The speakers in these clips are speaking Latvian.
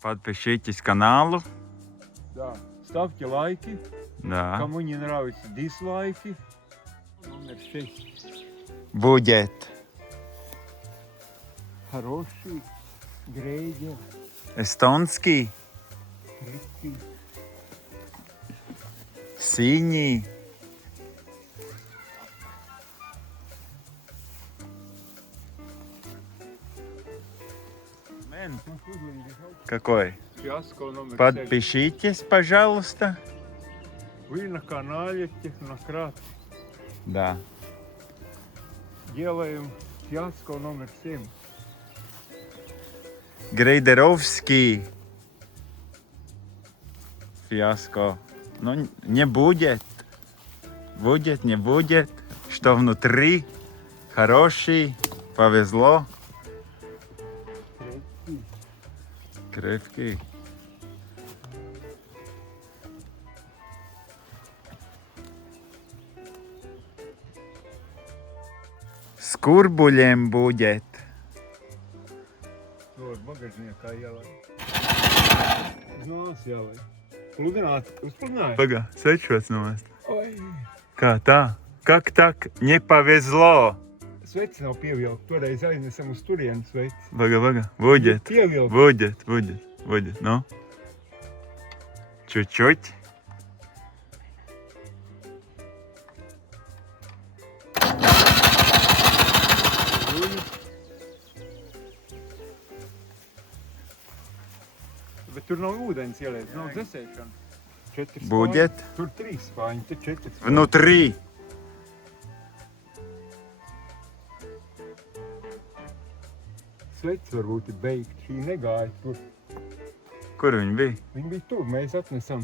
Подпишитесь к каналу. Да. Ставьте лайки. Да. Кому не нравятся, дизлайки. Номер 6. Будет. Хороший. Грейдер. Эстонский. Крепкий. Синий. Мен. Какой? Фиаско номер 7. Подпишитесь, пожалуйста. Вы на канале Технократ. Да. Делаем фиаско номер 7. Грейдеровский. Фиаско. Ну, не будет. Будет, не будет. Что внутри? Хороший. Повезло. Крепкий. Крепкий. С курбулем будет. Вот, багажника ielai. Uz ielai. Pludināt, uzpludināji? Пога, свечиваться на вас. Oi. Как так не повезло? Sveci nav pievilkt. Toreiz aiznesam uz turienu sveci. Пога. Будет. Pievilkt. Будет. Ну. Чуть-чуть. Bet tur nav ūdens ielēts, nav dzesēšana. 4 Будет. spāņi. Tur 3 spāņi, tur 4 spāņi. Внутри. Sveci varbūt ir beigti. Šī negāja tur. Kur viņi bija? Viņi bija tur, mēs atnesam.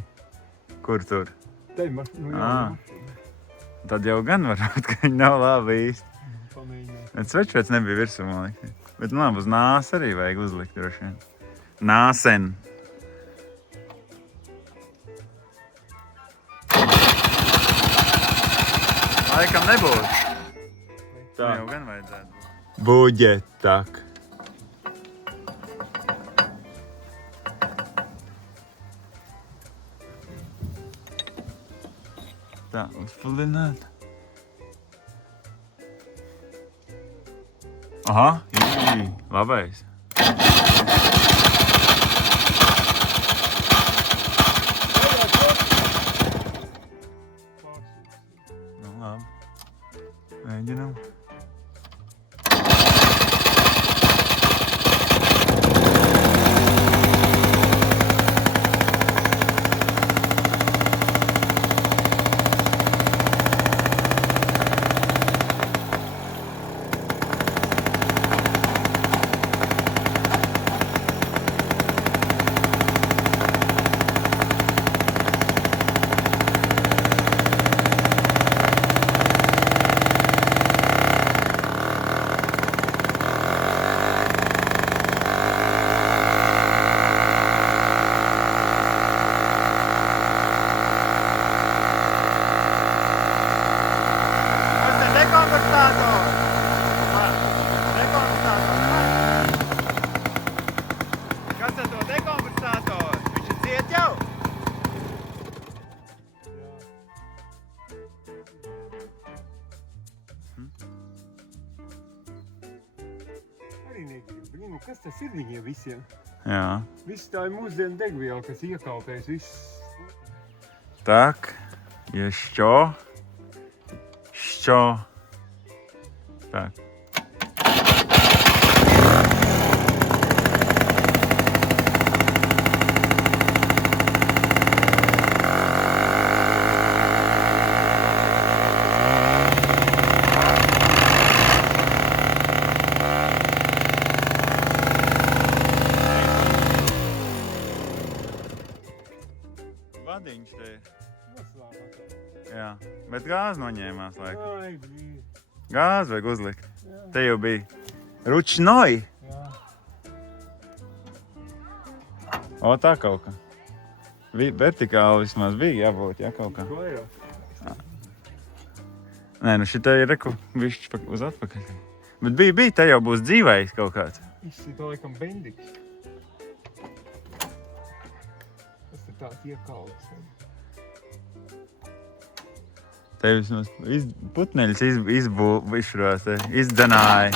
Kur tur? Te nu jā, mašīna. Tad jau gan varbūt, ka viņi nav labi īsti. Pamēģināt. Bet svečvets nebija virsū, man liekas. Bet nu labi, uz nāsa arī vajag uzlikt droši vien. Nāsen. Laikam nebūs. Tā jau gan vajadzētu. Будет так. Tā, uzpildināt. Aha, labais. Nu, labi. Mēģinām. Kas ar to dekonversātoru? Viņš ir ciet jau? Arī negribu. Nu, kas tas ir viņiem visiem? Jā. Viss tā ir mūsdienu degviela, kas iekaupēs viss. Так, еще. Так. Vadiņš te ir. Jā, bet gāzi noņēmās laikam. Ai, blīd. Gāzi vajag uzlikt. Te jau bija ručnoj. Jā. O, tā kaut kā. Vertikāli vismaz bija jābūt, jā, kaut kā. Vairāk. Nē, nu šitā ir reku višķi uz atpakaļ. Bet bija, te jau būs dzīvējis kaut kāds. Izsita laikam bendiks. kā iekauts. Te vismaz putneļus izdzenāja.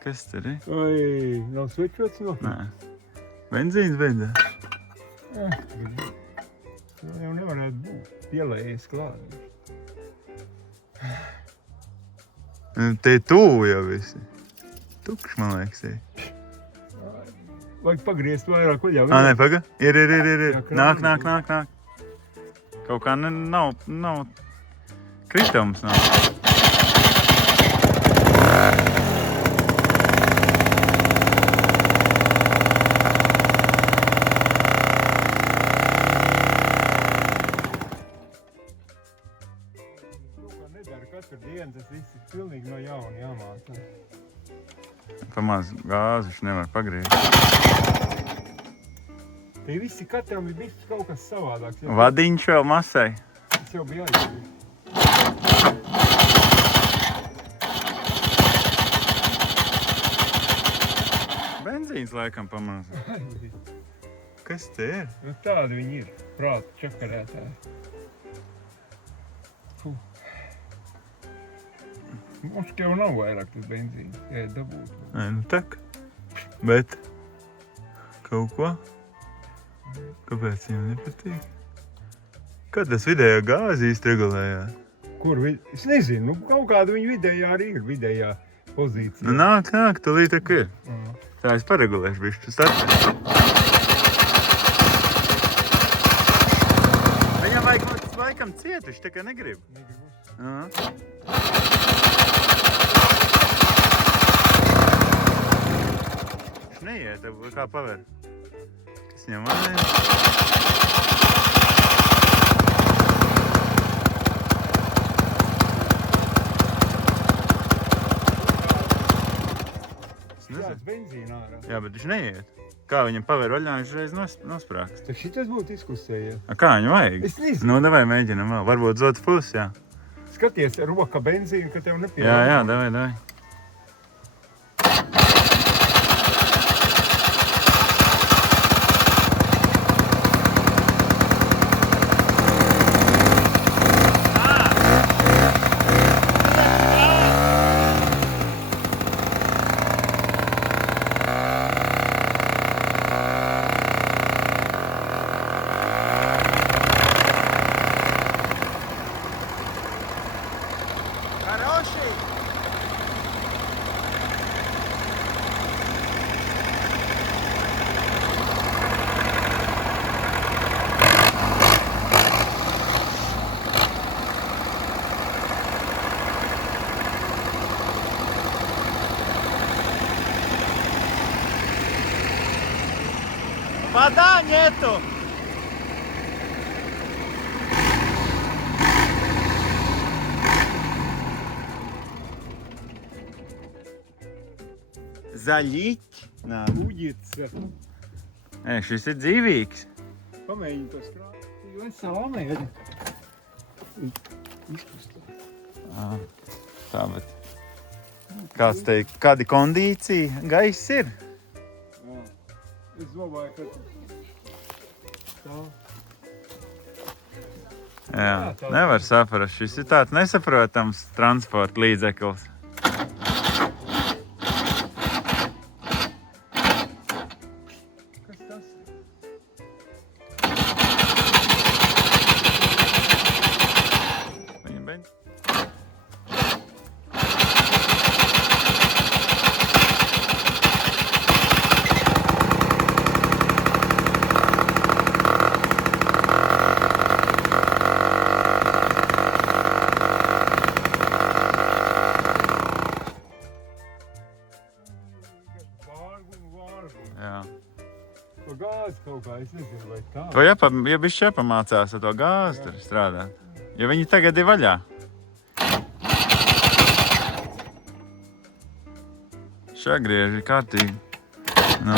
Kas tur ir? Oi, nav svečots vēl? Nē. Benzīns beidzās. Jau nevarētu būt. Pielējies klāt. Te tuvu jau visi. Tukšs, man liekas, ir. Vajag pagriezt vairāk vaļā. Nē, paga. Ir. Jā, Nāk. Kaut kā nav kritums nav. Katru dienu tas viss ir pilnīgi no jauna jāmāca. Pamaz gāzi viņš nevar pagriezt. Te visi katram ir bijis kaut kas savādāks. Vadiņš vēl masai. Tas jau bija jāizdarīt. Benzīns laikam pamaz. Kas te ir? Nu, tādi viņi ir. Prāta čakarētāji. Mums jau nav vairāk tas benzīns, ja dabūtu. Nē, nu tak. Bet kaut ko? Kāpēc viņam nepatīk? Kā tas vidējā gāzi īsti regulējās? Kur es nezinu, kaut kāda viņa vidējā arī ir, vidējā pozīcija. Nu nāk, tūlīt tak ir. Tā es paregulēšu bišķi starpē. Viņam vajag laikam ciet, viņš tā kā negrib. Viņš neiet, kā paver. Kas viņam vajag? Tāds benzīna ārā. Jā, bet viņš neiet. Kā viņam paver vaļā, viņš reiz nosprākst. Tak šitas būtu izkusējies. Kā viņu vajag? Es nezinu. Nu, davai mēģinam vēl. Varbūt uz otru pusi, jā. Skaties, roka benzīna, ka tev nepieļauj. Jā, davai. Вода нету! Zaļīt? Nā. Uģica. Šis ir dzīvīgs. Pamēģini to skrāt. Jo es salāmēju. Izpustā. Tā, bet... Kāds teikt, kādi kondīcija? Gaiss ir? Jā. Es domāju, ka... Tā. Jā, nevar saprast. Šis ir tāds nesaprotams transporta līdzeklis. Kas tas ir? Viņa beidz. Jā. To gāzi kaut kā, es nezinu, vai tā. To bišķi jāpamācās ar to gāzi tur strādāt. Jo viņi tagad ir vaļā. Šagrieži ir kārtīgi. Nu.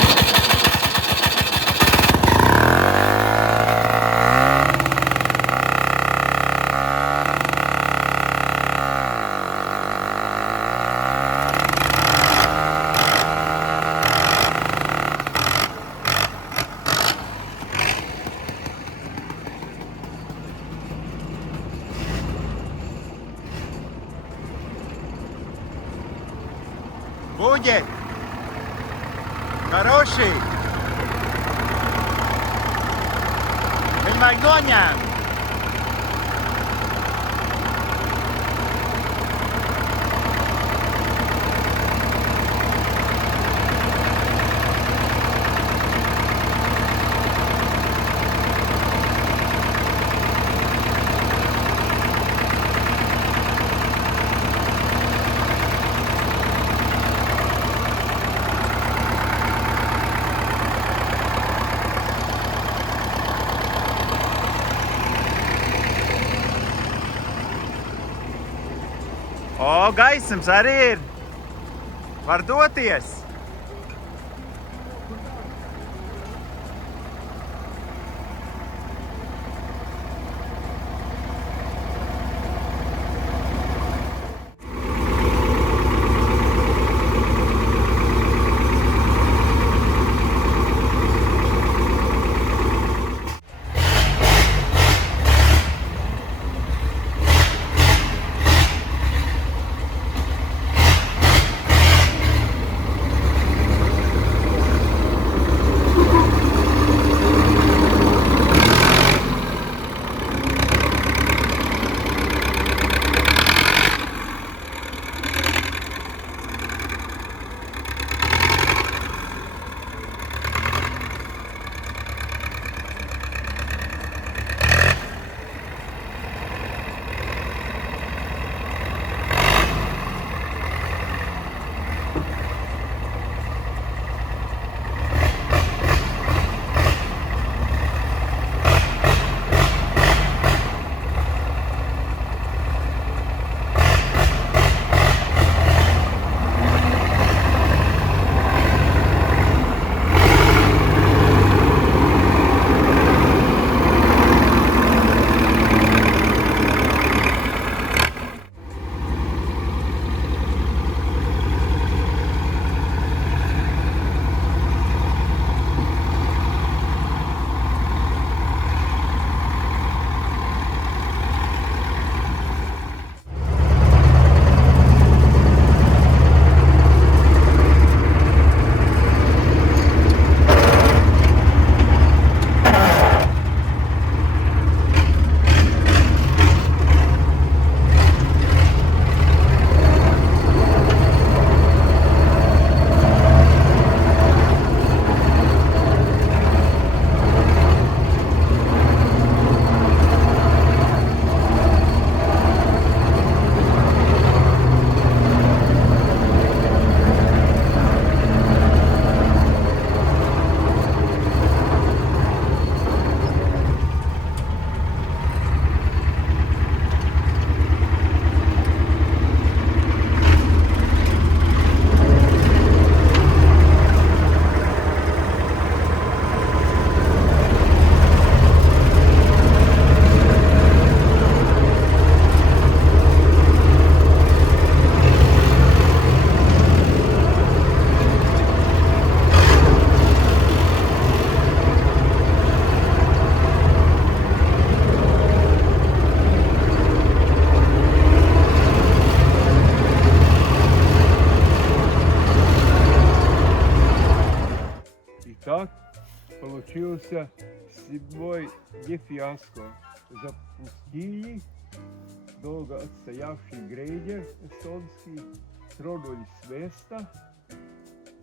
Будет. Хороший. Макдональд. O, gaismas arī ir. Var doties. Так получился седьмой фиаско. Запустили долго отстоявший грейдер эстонский, тронулись с места.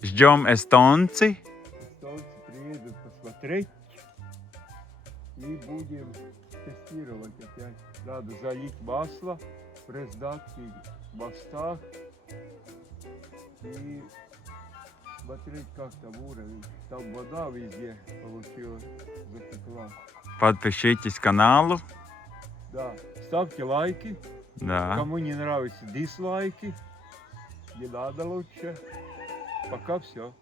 Ждем эстонцы. Эстонцы приедут посмотреть и будем тестировать опять. Надо залить масло в раздатке моста и смотреть, как там уровень. Там вода везде получилась, затекла. Подпишитесь к каналу. Да, ставьте лайки. Да. Кому не нравится, дизлайки. Не надо лучше. Пока все.